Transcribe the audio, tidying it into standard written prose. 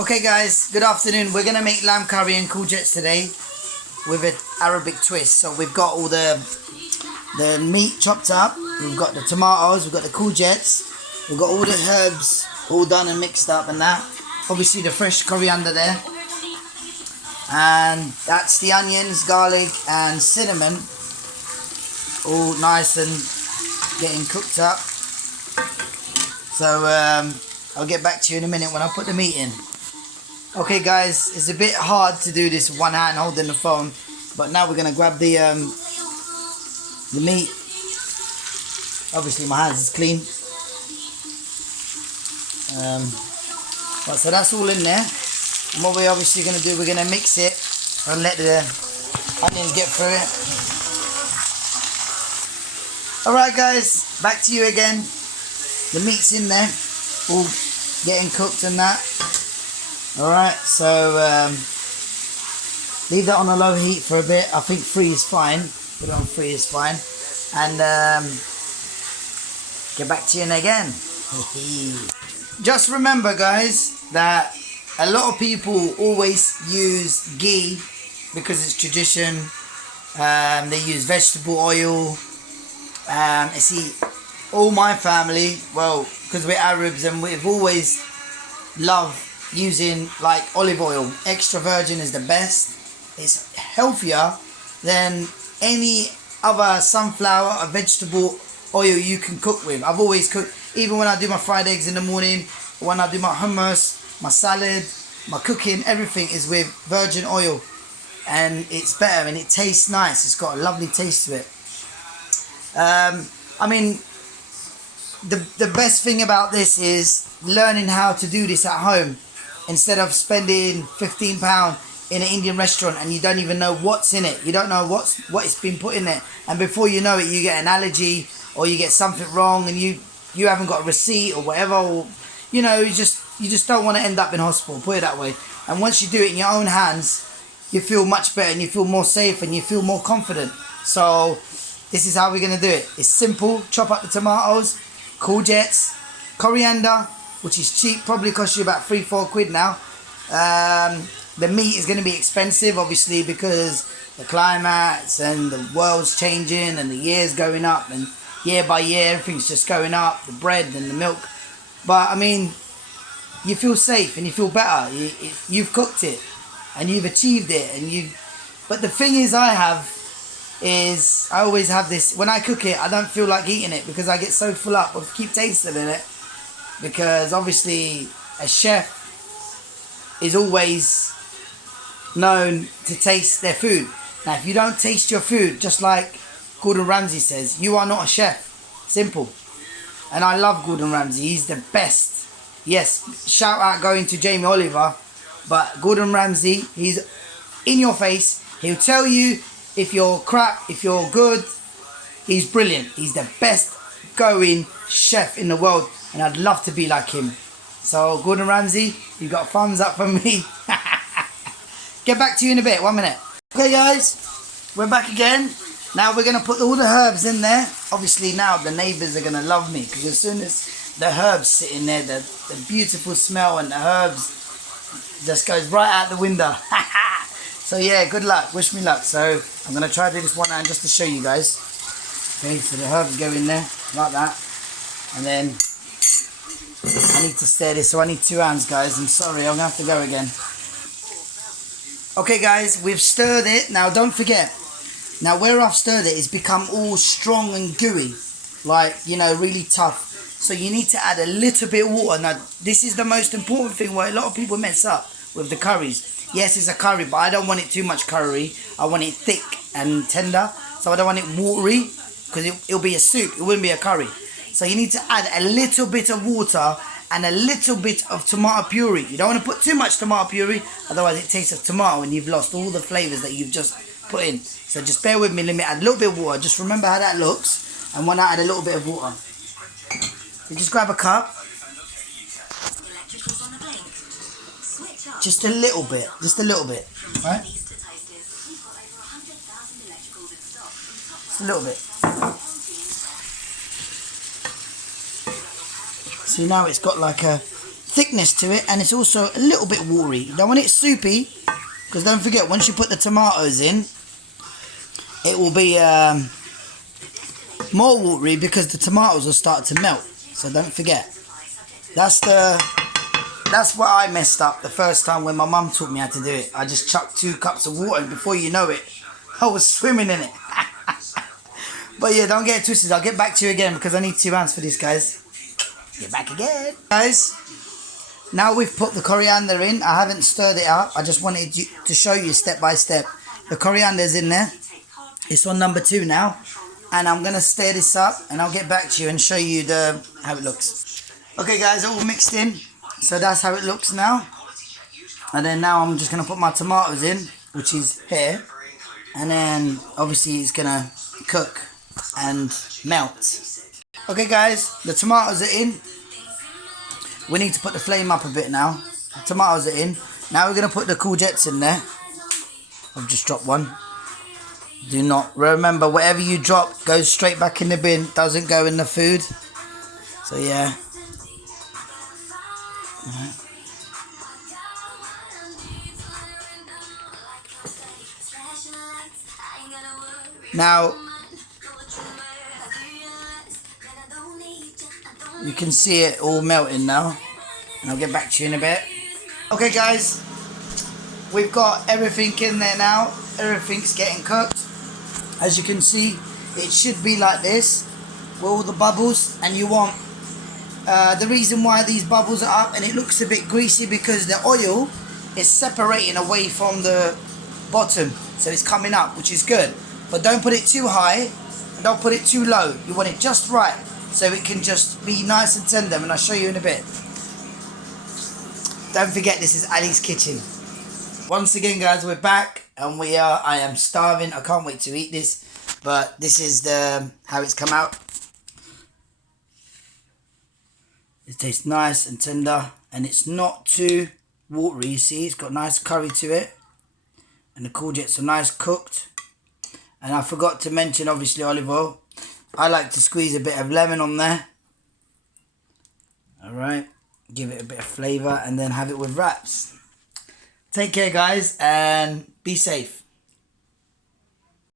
Okay guys, good afternoon. We're gonna make lamb curry and courgettes today with an Arabic twist. So we've got all the meat chopped up, we've got the tomatoes, we've got the courgettes, we've got all the herbs all done and mixed up and that. Obviously the fresh coriander there. And that's the onions, garlic and cinnamon, all nice and getting cooked up. So I'll get back to you in a minute when I put the meat in. Okay guys, it's a bit hard to do this with one hand holding the phone, but now we're going to grab the meat. Obviously my hands is clean. Right, so that's all in there. And what we're obviously going to do, we're going to mix it and let the onions get through it. Alright guys, back to you again. The meat's in there, all getting cooked and that. Alright, so leave that on a low heat for a bit. I think 3 is fine. Put it on 3 is fine. And get back to you in again. Just remember guys that a lot of people always use ghee because it's tradition. They use vegetable oil. See, all my family, well, because we're Arabs and we've always loved using like olive oil. Extra virgin is the best. It's healthier than any other sunflower or vegetable oil you can cook with. I've always cooked, even when I do my fried eggs in the morning, when I do my hummus, my salad, my cooking, everything is with virgin oil, and it's better and it tastes nice. It's got a lovely taste to it. I mean, the best thing about this is learning how to do this at home instead of spending £15 in an Indian restaurant and you don't even know what's in it. You don't know what it's been put in it, and before you know it you get an allergy or you get something wrong and you haven't got a receipt or whatever, or you know, you just don't want to end up in hospital, put it that way. And once you do it in your own hands, you feel much better and you feel more safe and you feel more confident. So this is how we're going to do it. It's simple. Chop up the tomatoes, courgettes, coriander, which is cheap, probably costs you about 3-4 quid now. The meat is going to be expensive, obviously, because the climates and the world's changing and the year's going up, and year by year everything's just going up, the bread and the milk. But I mean, you feel safe and you feel better. You've cooked it and you've achieved it, and but the thing is I always have this, when I cook it I don't feel like eating it because I get so full up of keep tasting in it, because obviously a chef is always known to taste their food. Now if you don't taste your food, just like Gordon Ramsay says, you are not a chef. Simple. And I love Gordon Ramsay, he's the best. Yes, shout out going to Jamie Oliver, but Gordon Ramsay, he's in your face. He'll tell you if you're crap, if you're good. He's brilliant. He's the best going chef in the world, and I'd love to be like him. So Gordon Ramsay, you got a thumbs up from me. Get back to you in a bit, 1 minute. Okay guys, we're back again. Now we're going to put all the herbs in there. Obviously now the neighbours are going to love me, because as soon as the herbs sit in there, the beautiful smell and the herbs just goes right out the window. So yeah, good luck, wish me luck. So I'm going to try to do this one hand just to show you guys. Okay, so the herbs go in there like that, and then I need to stir this, so I need 2 hands guys. I'm sorry, I'm going to have to go again. Okay guys, we've stirred it. Now don't forget, now where I've stirred it, it's become all strong and gooey, like, you know, really tough. So you need to add a little bit of water. Now this is the most important thing where a lot of people mess up with the curries. Yes, it's a curry, but I don't want it too much curry. I want it thick and tender, so I don't want it watery, because it'll be a soup, it wouldn't be a curry. So you need to add a little bit of water and a little bit of tomato puree. You don't want to put too much tomato puree, otherwise it tastes of tomato and you've lost all the flavours that you've just put in. So just bear with me, let me add a little bit of water. Just remember how that looks, and when I add a little bit of water. So just grab a cup. Just a little bit, right? Just a little bit. See, now it's got like a thickness to it, and it's also a little bit watery. You don't want it soupy, because don't forget, once you put the tomatoes in, it will be more watery because the tomatoes will start to melt. So don't forget. That's what I messed up the first time when my mum taught me how to do it. I just chucked 2 cups of water, and before you know it, I was swimming in it. But yeah, don't get it twisted. I'll get back to you again because I need 2 hands for this, guys. Get back again. Guys, now we've put the coriander in. I haven't stirred it up. I just wanted to show you step by step. The coriander's in there. It's on number 2 now. And I'm going to stir this up and I'll get back to you and show you how it looks. Okay, guys, all mixed in. So that's how it looks now. And then now I'm just going to put my tomatoes in, which is here. And then obviously it's going to cook and melt. Okay, guys, the tomatoes are in. We need to put the flame up a bit now. The tomatoes are in. Now we're going to put the courgettes in there. I've just dropped one. Do not remember, whatever you drop goes straight back in the bin. Doesn't go in the food. So yeah. Now you can see it all melting now, and I'll get back to you in a bit. Okay, guys, we've got everything in there now. Everything's getting cooked. As you can see, it should be like this with all the bubbles, and you want the reason why these bubbles are up and it looks a bit greasy because the oil is separating away from the bottom, so it's coming up, which is good. But don't put it too high and don't put it too low. You want it just right so it can just be nice and tender, and I'll show you in a bit. Don't forget, this is Ali's kitchen. Once again, guys, we're back and I am starving. I can't wait to eat this, but this is how it's come out. It tastes nice and tender, and it's not too watery. You see, it's got nice curry to it, and the courgettes are nice cooked. And I forgot to mention, obviously, olive oil. I like to squeeze a bit of lemon on there. Alright, give it a bit of flavour and then have it with wraps. Take care, guys, and be safe.